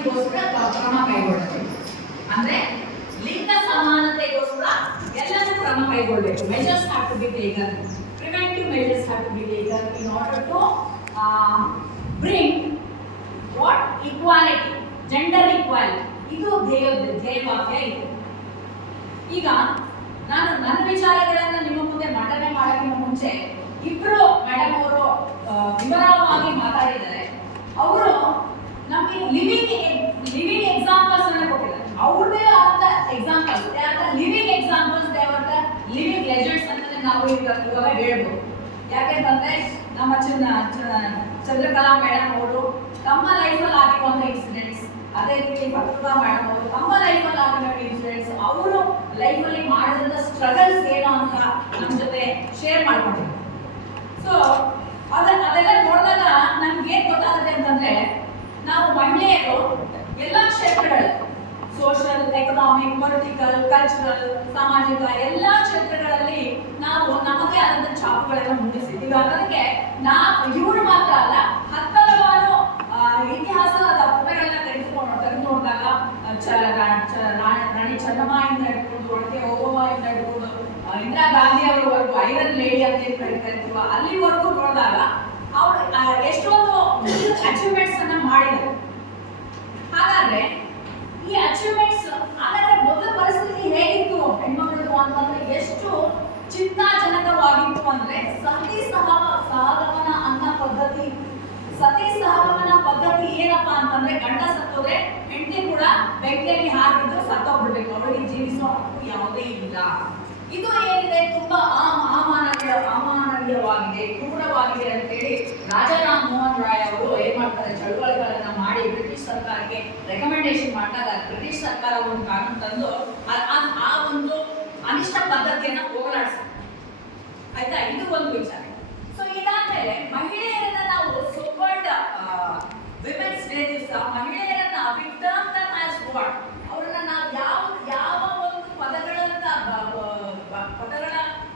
ಈಕ್ವಾಲಿಟಿಗೋಸ್ಕರ ಕ್ರಮ ಕೈಗೊಳ್ಳಬೇಕು. ಅಂದ್ರೆ ಲಿಂಗ ಸಮಾನತೆಗೋಸ್ಕರ ಎಲ್ಲರೂ ಕ್ರಮ ಕೈಗೊಳ್ಳಬೇಕು. Measures have to be taken, preventive measures have to be taken in order to bring what equality, gender equality. ಇದು ಧ್ಯೇಯವಾಕ್ಯ ಇದು. ಈಗ ನಾನು ನನ್ನ ವಿಚಾರಗಳನ್ನ ನಿಮ್ಮ ಮುಂದೆ ಮಂಡನೆ ಮಾಡೋಕ್ಕಿಂತ ಮುಂಚೆ ಇಬ್ರು ಮೇಡಮ್ ಅವರು ವಿವರವಾಗಿ ಮಾತಾಡಿದ್ದಾರೆ. ಅವರು ನಮಗೆ ಲಿವಿಂಗ್ ಎಕ್ಸಾಂಪಲ್ಸ್ ಅನ್ನ ಕೊಟ್ಟಿದ್ದಾರೆ. ಅವ್ರದೇ ಆದ examples, they are the living examples, they are the living legends ಅಂತ ನಾವು ಇವಾಗ ಹೇಳ್ಬೋದು. ಯಾಕೆಂತಂದ್ರೆ ನಮ್ಮ ಚಂದ್ರಕಲಾ ಮೇಡಮ್ ಅವರು ತಮ್ಮ ಲೈಫಲ್ಲಿ ಆಗಿರುವಂತಹ ಇನ್ಸಿಡೆಂಟ್ಸ್, ಅದೇ ರೀತಿ ಭಕ್ತುಲಾ ಮೇಡಮ್ ಅವರು ತಮ್ಮ ಲೈಫಲ್ಲಿ ಆಗಿರೋ ಇನ್ಸಿಡೆಂಟ್ಸ್, ಅವರು ಲೈಫಲ್ಲಿ ಮಾಡಿದಂಥ ಸ್ಟ್ರಗಲ್ಸ್ ಏನೋ ಅಂತ ನಮ್ಮ ಜೊತೆ ಶೇರ್ ಮಾಡ್ಕೊಂಡಿದ್ದಾರೆ. ಸೊ ಅದೆಲ್ಲ ನೋಡಿದಾಗ ನಮ್ಗೆ ಏನ್ ಗೊತ್ತಾಗುತ್ತೆ ಅಂತಂದ್ರೆ, ನಾವು ಮಹಿಳೆಯರು ಎಲ್ಲ ಕ್ಷೇತ್ರಗಳಲ್ಲಿ, ಸೋಷಿಯಲ್, ಎಕನಾಮಿಕ್, ಪೊಲಿಟಿಕಲ್, ಕಲ್ಚರಲ್, ಸಾಮಾಜಿಕ ಎಲ್ಲ ಕ್ಷೇತ್ರಗಳಲ್ಲಿ ನಾವು ನಮಗೆ ಆದಂತ ಛಾಪುಗಳೆಲ್ಲ ಮೂಡಿಸಿದ್ದೀವಿ. ಅದಕ್ಕೆ ಇವರು ಮಾತ್ರ ಅಲ್ಲ, ಹತ್ತಾರು ಇತಿಹಾಸದ ಪುಟಗಳನ್ನ ತೆಗೆದು ನೋಡಿದಾಗ ರಾಣಿ ಚೆನ್ನಮ್ಮಾಯಿಂದ ಹಿಡ್ಕೊಂಡು, ಒಳಗೆ ಓಬವ್ವಯಿಂದ ಹಿಡ್ಕೊಂಡು, ಇಂದಿರಾ ಗಾಂಧಿ ಅವರವರೆಗೂ, ಐರನ್ ಲೇಡಿ ಅಂತ ಕರಿತೀವ, ಅಲ್ಲಿವರೆಗೂ ನೋಡಿದಾಗ ಅವರು ಎಷ್ಟೊಂದು ಅಚೀವ್ಮೆಂಟ್ಸ್ ಅನ್ನ ಮಾಡಿದ್ದಾರೆ. ಹಾಗಾದ್ರೆ ಈ ಅಚೀವ್ಮೆಂಟ್ಸ್ ಹಾಗಾದ್ರೆ ಮೊದಲ ಪರಿಸ್ಥಿತಿ ಹೇಗಿತ್ತು ಹೆಣ್ಮಕ್ಳದು ಅಂತಂದ್ರೆ ಎಷ್ಟು ಚಿಂತಾಜನಕವಾಗಿತ್ತು ಅಂದ್ರೆ, ಸತಿ ಸಹಗಮನ ಅನ್ನೋ ಪದ್ಧತಿ. ಸತಿ ಸಹಗಮನ ಪದ್ಧತಿ ಏನಪ್ಪಾ ಅಂತಂದ್ರೆ, ಗಂಡ ಸತ್ತೋದ್ರೆ ಹೆಂಡತಿ ಕೂಡ ಬೆಂಕಿಯಲ್ಲಿ ಹಾಕಿದ್ದು ಸತ್ತೋಗ್ಬಿಡ್ಬೇಕು, ಅವಳಿಗೆ ಜೀವಿಸೋ ಹಕ್ಕು ಯಾವುದೇ ಇಲ್ಲ. ಇದು ಏನಿದೆ ತುಂಬಾ ಅಮಾನವೀಯವಾಗಿದೆ, ಕ್ರೂರವಾಗಿದೆ ಅಂತೇಳಿ ರಾಜಾ ರಾಮ್ ಮೋಹನ್ ರಾಯ್ ಅವರು ಏನ್ ಮಾಡ್ತಾರೆ, ಚಳುವಳಿಗಳನ್ನ ಮಾಡಿ ಬ್ರಿಟಿಷ್ ಸರ್ಕಾರಕ್ಕೆ ರೆಕಮೆಂಡೇಶನ್ ಮಾಡಿದಾಗ ಬ್ರಿಟಿಷ್ ಸರ್ಕಾರ ಒಂದು ಕಾನೂನು ತಂದು ಆ ಒಂದು ಅನಿಷ್ಟ ಪದ್ಧತಿಯನ್ನ ಹೋಗಲಾಡಿಸ್ತಾರೆ. ಆಯ್ತಾ, ಇದು ಒಂದು ವಿಚಾರ. ಸೊ ಇದಾದ್ಮೇಲೆ ಮಹಿಳೆಯರನ್ನ ನಾವು ಸೋಕಾಲ್ಡ್ ವಿಮೆನ್ಸ್ ಡೇ ದಿವಸ ಮಹಿಳೆಯರನ್ನ ಅವರನ್ನ ನಾವು ಯಾವ ಒಂದು ಪದಗಳ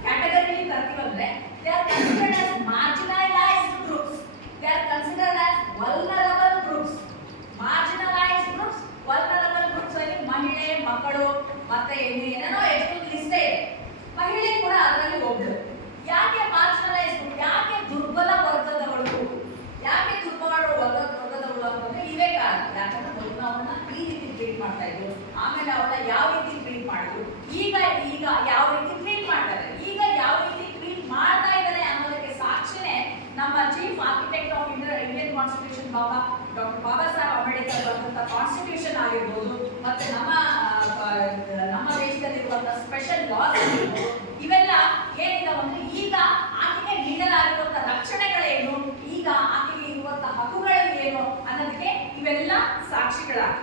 category ತರ್ತೀವಂದ್ರೆ, they are considered as marginalized groups, they are considered as vulnerable groups. Marginalized groups, vulnerable groups ಅಲ್ಲಿ ಮಹಿಳೆ, ಮಕ್ಕಳು ಮತ್ತೆ ಏನೇನೋ ಎಷ್ಟೊಂದು ಲಿಸ್ಟ್ ಇದೆ. ಮಹಿಳೆ ಕೂಡ ಅದರಲ್ಲಿ ಒಬ್ಬಳು. ಯಾಕೆ ಮಾರ್ಜಿನಲೈಸ್ ಗ್ರೂಪ್, ಯಾಕೆ ದುರ್ಬಲ ವರ್ಗದವಳು, ಯಾಕೆ ದುರ್ಬಲ ವರ್ಗದವಳು ಅಂತಂದ್ರೆ ಇವೇ ಕಾರಣ. ಯಾಕಂದ್ರೆ ಮೊದಲು ಅವನ್ನ ಈ ರೀತಿ ಟ್ರೀಟ್ ಮಾಡ್ತಾ ಇದ್ರು, ಆಮೇಲೆ ಅವನ್ನ ಯಾವ ರೀತಿ ಟ್ರೀಟ್ ಮಾಡಿದ್ರು, ಈಗ ಯಾವ ರೀತಿ ಟ್ರೀಟ್ ಮಾಡ್ತಾರೆ, ಈಗ ಯಾವ ರೀತಿ ಟ್ರೀಟ್ ಮಾಡ್ತಾ ಇದ್ದಾರೆ ಅನ್ನೋದಕ್ಕೆ ಸಾಕ್ಷಿನೇ ನಮ್ಮ chief architect of Indian constitution doctor Baba Saheb Ambedkar ಬರೆದಂತ ಕಾನ್ಸ್ಟಿಟ್ಯೂಷನ್ ಆಗಿರ್ಬೋದು, ಮತ್ತೆ ನಮ್ಮ ದೇಶದಲ್ಲಿರುವಂತಹ ಸ್ಪೆಷಲ್ ಲಾಸ್ ಆಗಿರ್ಬೋದು, ಇವೆಲ್ಲ ಏನಿದಾವೆ ಅಂದ್ರೆ ಈಗ ಆಕೆಗೆ ನೀಡಲಾಗಿರುವಂತಹ ರಕ್ಷಣೆಗಳೇನು, ಈಗ ಆಕೆಗೆ ಇರುವಂತಹ ಹಕ್ಕುಗಳು ಏನು ಅನ್ನೋದಕ್ಕೆ ಇವೆಲ್ಲ ಸಾಕ್ಷಿಗಳಾಗಿವೆ.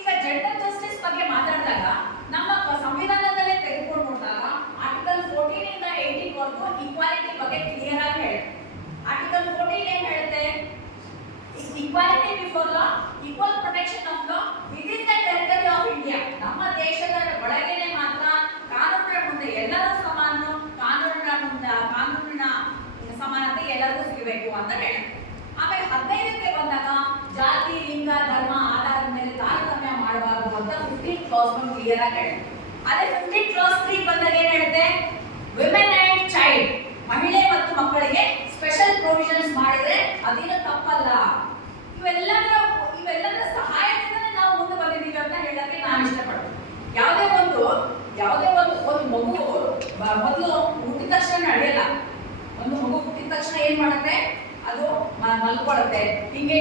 ಈಗ ಜೆಂಡರ್ ಜಸ್ಟಿಸ್ ಬಗ್ಗೆ ಮಾತಾಡಿದಾಗ ನಮ್ಮ ಸಂವಿಧಾನದಲ್ಲೇ ತೆಗೆದುಕೊಂಡು ನೋಡಿದಾಗ ಆರ್ಟಿಕಲ್ 14 ಇಂದ 18 ವರೆಗೂ ಈಕ್ವಾಲಿಟಿ ಬಗ್ಗೆ ಕ್ಲಿಯರ್ ಆಗಿ ಹೇಳುತ್ತೆ. ಆರ್ಟಿಕಲ್ 14 ಏನ್ ಹೇಳುತ್ತೆ, equality before law, equal protection of law within the territory of India. ನಮ್ಮ ದೇಶದ ಒಳಗೇನೆ ಮಾತ್ರ ಕಾನೂನಿನ ಮುಂದೆ ಎಲ್ಲರೂ ಸಮಾನ, ಕಾನೂನಿನ ಸಮಾನತೆ ಎಲ್ಲರಿಗೂ ಸಿಗಬೇಕು ಅಂತ ಹೇಳುತ್ತೆ. ಆಮೇಲೆ 15ಕ್ಕೆ ಬಂದಾಗ ಜಾತಿ, ಲಿಂಗ, ಧರ್ಮ ಆಧಾರದ ಮೇಲೆ ತಾರತಮ್ಯ ಮಾಡಬಾರದು ಅಂತ 15th ಕ್ಲಾಸ್ ಕ್ಲಿಯರ್ ಆಗಿ ಹೇಳುತ್ತೆ. ಅದೇ 15th ಕ್ಲಾಸ್ 3 ಬಂದಾಗ ಏನ್ ಹೇಳುತ್ತೆ, ವಿಮೆನ್ ಅಂಡ್ ಚೈಲ್ಡ್, ಮಹಿಳೆ ಮತ್ತು ಮಕ್ಕಳಿಗೆ ಸ್ಪೆಷಲ್ ಪ್ರೊವಿಷನ್ಸ್ ಮಾಡಿದ್ರೆ ಅದೇನು ತಪ್ಪಲ್ಲ. ಇವೆಲ್ಲದರ ಸಹಾಯದಿಂದಲೇ ನಾವು ಮುಂದೆ ಬಂದಿದ್ದೀವಿ ಅಂತ ಹೇಳಕ್ಕೆ ನಾನು ಇಷ್ಟಪಡ್ತೀನಿ. ಯಾವುದೇ ಒಂದು ಮಗು ಮೊದಲು ಹುಟ್ಟಿದ ತಕ್ಷಣ ನಡೆಯಲ್ಲ. ಒಂದು ಮಗು ಹುಟ್ಟಿದ ತಕ್ಷಣ ಏನ್ ಮಾಡುತ್ತೆ, ಅದು ಮಲ್ಕೊಳ್ಳುತ್ತೆ, ಹಿಂಗೆ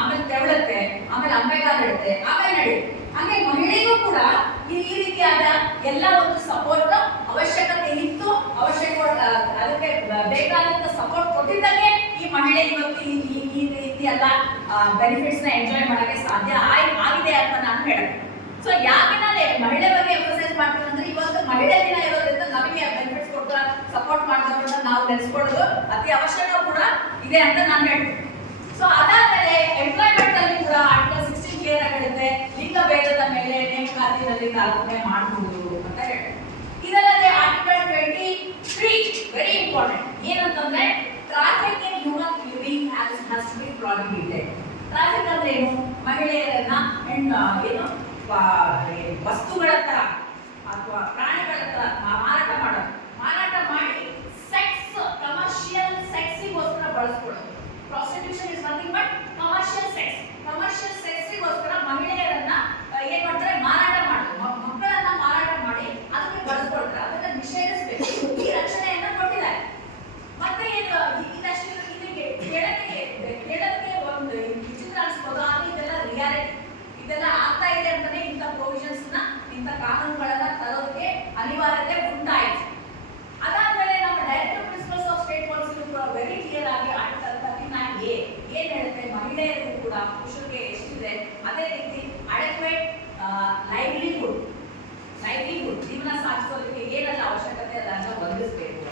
ಆಮೇಲೆ ತೆವಳುತ್ತೆ, ಆಮೇಲೆ ಅಂಬೆಗಾಲು ಇಡುತ್ತೆ, ಆಮೇಲೆ ನಡೆಯುತ್ತೆ. ಹಾಗೆ ಮಹಿಳೆಗೂ ಕೂಡ ಈ ರೀತಿಯಾದ ಎಲ್ಲ ಒಂದು ಸಪೋರ್ಟ್ ಅವಶ್ಯಕತೆ ಇತ್ತು. ಅದಕ್ಕೆ ಬೇಕಾದಂತ ಸಪೋರ್ಟ್ ಕೊಟ್ಟಿದ್ದಕ್ಕೆ ಈ ಮಹಿಳೆ ಇವತ್ತು ಈ ರೀತಿ ಎಲ್ಲ ಬೆನಿಫಿಟ್ಸ್ ನ ಎಂಜಾಯ್ ಮಾಡಕ್ಕೆ ಸಾಧ್ಯ ಆಗಿದೆ ಅಂತ ನಾನು ಹೇಳ್ತೀನಿ. ಸೊ ಯಾಕೆ ನಾನು ಮಹಿಳೆ ಬಗ್ಗೆ ಎಂಫಸೈಸ್ ಮಾಡ್ತೀನಿ ಅಂದ್ರೆ, ಇವತ್ತು ಮಹಿಳೆ ದಿನ ಇರೋದ್ರಿಂದ ನಮಗೆ ಬೆನಿಫಿಟ್ಸ್ ಕೊಟ್ಟ ಸಪೋರ್ಟ್ ಮಾಡಿದವ್ರನ್ನ ನಾವು ನೆನೆಸ್ಕೊಳ್ಳೋದು ಅತಿ ಅವಶ್ಯಕ ಕೂಡ ಇದೆ ಅಂತ ನಾನು ಹೇಳ್ತೀನಿ. ಸೊ ಅದಾದ್ಮೇಲೆ ಎಂಪ್ಲಾಯ್ಮೆಂಟ್ ಅಲ್ಲಿ ಕೂಡ ಆರ್ಟಿಕಲ್ 16 ಕ್ಲಿಯರ್ ಆಗಿರುತ್ತೆ, ಲಿಂಗ ಭೇದದ ಮೇಲೆ ನೇಮಕಾತಿಯಲ್ಲಿ ತಾರತಮ್ಯ ಮಾಡಬಹುದು ಅಂತ ಹೇಳ್ತಾರೆ. ಇದಲ್ಲದೆ ಆರ್ಟಿಕಲ್ 23 ವೆರಿ ಇಂಪಾರ್ಟೆಂಟ್, ಏನಂತಂದ್ರೆ traffic in human living has to be prohibited. Traffic ಅಂದ್ರೆ ಏನು, ಮಹಿಳೆಯರನ್ನ ಏನು ವಸ್ತುಗಳ ತರ ಅಥವಾ ಪ್ರಾಣಿಗಳ ತರ ಮಾರಾಟ ಮಾಡೋದು, ಮಾರಾಟ ಮಾಡಿ ಸೆಕ್ಸ್, ಕಮರ್ಷಿಯಲ್ ಸೆಕ್ಸಿಗೋಸ್ಕರ ಬಳಸ್ಕೊಳ್ಳೋದು. Prostitution is nothing but commercial sex. Commercial ಸೆಕ್ಸಿಗೋಸ್ಕರ ಮಹಿಳೆಯರನ್ನ ಏನ್ ಮಾಡ್ತಾರೆ, ಮಾರಾಟ ಮಾಡೋದು, ಮಕ್ಕಳನ್ನ ಮಾರಾಟ ಮಾಡಿ ಅದಕ್ಕೆ ಬಳಸ್ಕೊಳ್ತಾರೆ. ಅದನ್ನ ನಿಷೇಧಿಸಬೇಕು. ಈ ರಕ್ಷಣೆಯನ್ನ ಕೊಟ್ಟಿದ್ದಾರೆ. ಮತ್ತೆ ಏನು ಇದಷ್ಟು ಇದಕ್ಕೆ ಕೇಳಕ್ಕೆ ಒಂದು ವಿಚಿತ್ರ ಅನ್ಸ್ಬೋದು, ಆದ್ರೆ ಇದೆಲ್ಲ ರಿಯಾಲಿಟಿ. ಇದೆಲ್ಲ ಆಗ್ತಾ ಇದೆ ಅಂತಾನೆ ಇಂಥ ಪ್ರೊವಿಷನ್ಸ್ ನ, ಇಂಥ ಕಾನೂನುಗಳನ್ನ ತರೋದಕ್ಕೆ ಅನಿವಾರ್ಯತೆ ಉಂಟಾಯಿತು. ಅದಾದ್ಮೇಲೆ ನಮ್ಮ directive principles of state policy very clear ಆಗಿ ಆರ್ಟಿಕಲ್ 39A ಏನ್ ಹೇಳುತ್ತೆ, ಮಹಿಳೆಯರಿಗೂ ಕೂಡ ಪುರುಷರಿಗೆ ಎಷ್ಟಿದೆ ಅದೇ ರೀತಿ ಅಡೆಕ್ವೇಟ್ ಲೈವ್ಲಿಹುಡ್ ಜೀವನ ಸಾಗಿಸೋದಕ್ಕೆ ಏನೆಲ್ಲ ಅವಶ್ಯಕತೆ ಅದನ್ನ ಒದಗಿಸಬೇಕು.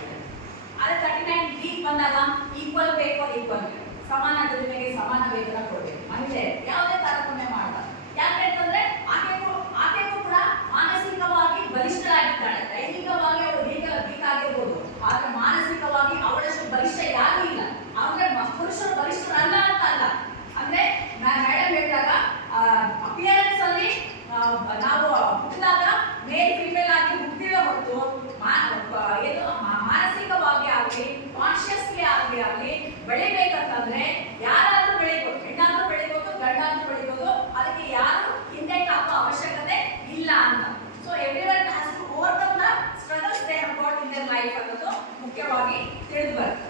ಅದೇ 39B ಬಂದಾಗ ಈಕ್ವಲ್ ಪೇ ಫಾರ್ ಈಕ್ವಲ್, ಸಮಾನ ದುಡಿಮೆಗೆ ಸಮಾನ ವೇತನ ಕೊಡಬೇಕು. ಮಹಿಳೆ ಯಾವುದೇ ತಾರತಮ್ಯ ಮಾಡಬಾರ್ದು. ಯಾಕೆಂತಂದ್ರೆ ಆಕೆಗೂ ಕೂಡ ಮಾನಸಿಕವಾಗಿ ಬಲಿಷ್ಠರಾಗಿದ್ದಾಳೆ. ದೈಹಿಕವಾಗಿ ಅವಳು ವೀಕ್ ಆಗಿರ್ಬೋದು, ಆದ್ರೆ ಮಾನಸಿಕವಾಗಿ ಅವಳಷ್ಟು ಬಲಿಷ್ಠ ಯಾರೂ ಇಲ್ಲ. ಅಂದ್ರೆ ಪುರುಷರು ಬಲಿಷ್ಠರಲ್ಲ ಅಂತ ಅಲ್ಲ. ಅಂದ್ರೆ ಮೇಡಮ್ ಹೇಳಿದಾಗ ಅಪಿಯರೆನ್ಸ್ ಅಲ್ಲಿ ನಾವು ಹುಟ್ಟಿದಾಗ ಮೇಲ್ ಫಿಮೇಲ್ ಆಗಿ ಹುಟ್ಟಿವೆ ಹೊರತು ಏನು ಮಾನಸಿಕವಾಗಿ ಆಗಲಿ ಕಾನ್ಶಿಯಸ್ಲಿ ಆಗಲಿ ಬೆಳಿಬೇಕಂತಂದ್ರೆ ಯಾರಾದ್ರೂ ಬೆಳಿಬೋದು, ಹೆಣ್ಣಾದ್ರೂ ಬೆಳಿಬೋದು, ಗಂಡಾದ್ರೂ ಬೆಳಿಬೋದು. ಅದಕ್ಕೆ ಯಾರು ಹಿಂದೆ ಹಾಕೋ ಅವಶ್ಯಕತೆ ಇಲ್ಲ ಅಂತ. So everyone has to overcome the struggles they have got in their life ಅನ್ನೋದು ಮುಖ್ಯವಾಗಿ ತಿಳಿದು ಬರುತ್ತೆ.